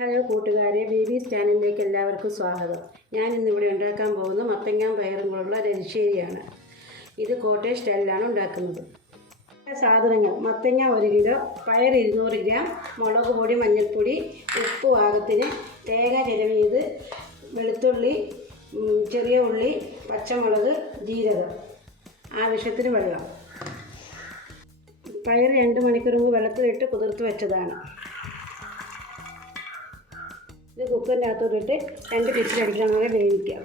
Hello കൂട്ടുകാരെ, babies ചാനലിലേക്ക് എല്ലാവർക്കും സ്വാഗതം. ഞാൻ ഇന്നിവിടെ ഉണ്ടാക്കാൻ പോകുന്നത് മത്തങ്ങ പയറും കൊണ്ടുള്ള എരിശ്ശേരിയാണ്. ഇത് കോട്ടയം സ്റ്റൈലിലാണ് ഉണ്ടാക്കുന്നത്. സാധനങ്ങൾ: മത്തങ്ങ 1 കിലോ, പയർ 200 ഗ്രാം, മുളക് പൊടി, മഞ്ഞൾപ്പൊടി, ഉപ്പ് പാകത്തിന്, തേങ്ങ ചിരവിയത്, വെളുത്തുള്ളി, ചെറിയ ഉള്ളി, പച്ചമുളക്, ജീരകം, ആവശ്യത്തിന് വെള്ളം. പയർ 2 മണിക്കൂർ മുമ്പ് വെള്ളത്തിലിട്ട് കുതിർത്ത് വെച്ചതാണ്. ഇത് കുക്കറിൻ്റെ അകത്തോട്ടിട്ട് 2 വിസിലടിക്കണം വരെ വേവിക്കാം.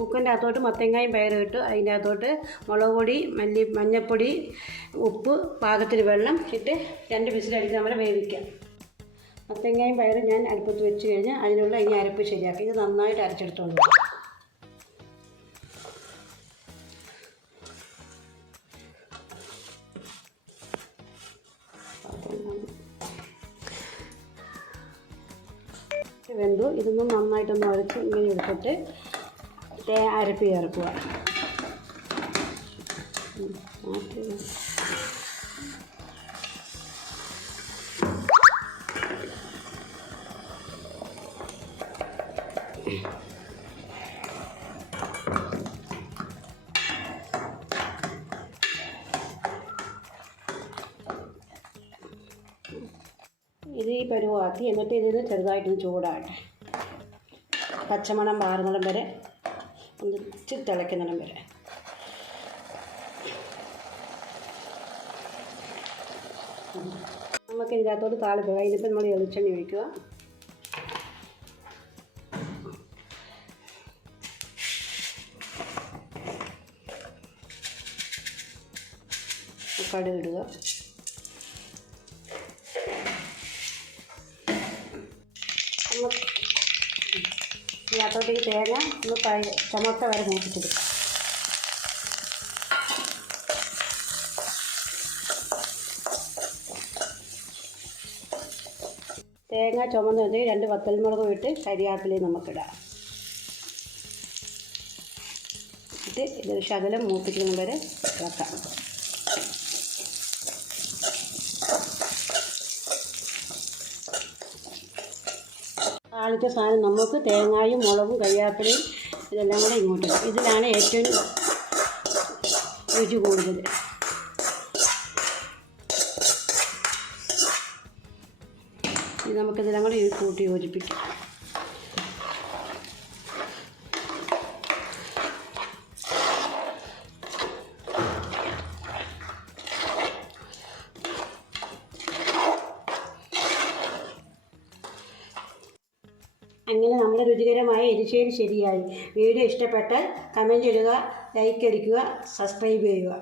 കുക്കറിൻ്റെ അകത്തോട്ട് മത്തങ്ങയും പയറും ഇട്ട് അതിൻ്റെ അകത്തോട്ട് മുളക് പൊടി, മഞ്ഞൾപ്പൊടി, ഉപ്പ്, പാകത്തിന് വെള്ളം ഇട്ട് 2 വിസിലടിക്കണം വരെ വേവിക്കാം. മത്തങ്ങയും പയറും ഞാൻ അടുപ്പത്ത് വെച്ച് കഴിഞ്ഞാൽ അതിനുള്ള ഇനി അരപ്പ് ശരിയാക്കി ഇത് നന്നായിട്ട് അരച്ചെടുത്തോണ്ട് പോകും. വെന്തു. ഇതൊന്നും നന്നായിട്ടൊന്ന് ഉരച്ച് ഇങ്ങനെ എടുത്തിട്ട് അരപ്പ് ചേർക്കുക. ഇത് ഈ പരുവാക്കി എന്നിട്ട് ഇതിന് ചെറുതായിട്ടൊന്ന് ചൂടാകട്ടെ. പച്ചമണം മാറുന്നിടം വരെ ഒന്ന് ഇച്ചിരി തിളയ്ക്കുന്നിടം വരെ. നമുക്ക് ഇതിനകത്തോട്ട് താളിക്കുക. ഇതിപ്പോൾ നമ്മൾ വെളിച്ചെണ്ണ ഒഴിക്കുക. കടുക് ഇടുക. ഇതിനകത്തോട്ടേക്ക് തേങ്ങ ഒന്ന് ചുമത്ത വരെ മൂപ്പിച്ചെടുക്കും. തേങ്ങ ചുമന്ന് വെച്ച് 2 വത്തൽമുളകും ഇട്ട് കരിയാപ്പിലയും നമുക്കിടാം. ഇട്ട് ഇതൊരു ശകലം മൂപ്പിക്കുന്ന വരെ ഇളക്കാം. താളിച്ച സാധനം നമുക്ക് തേങ്ങയും മുളകും കരിയാപ്പിലയും ഇതെല്ലാം കൂടെ ഇങ്ങോട്ട്. ഇതിലാണ് ഏറ്റവും രുചി കൂടുതൽ. ഇത് നമുക്കിതെല്ലാം കൂടെ കൂട്ടി യോജിപ്പിക്കാം. അങ്ങനെ നമ്മുടെ രുചികരമായ എരിശ്ശേരി ശരിയായി. വീഡിയോ ഇഷ്ടപ്പെട്ടാൽ കമൻറ്റ് ഇടുക, ലൈക്ക് അടിക്കുക, സബ്സ്ക്രൈബ് ചെയ്യുക.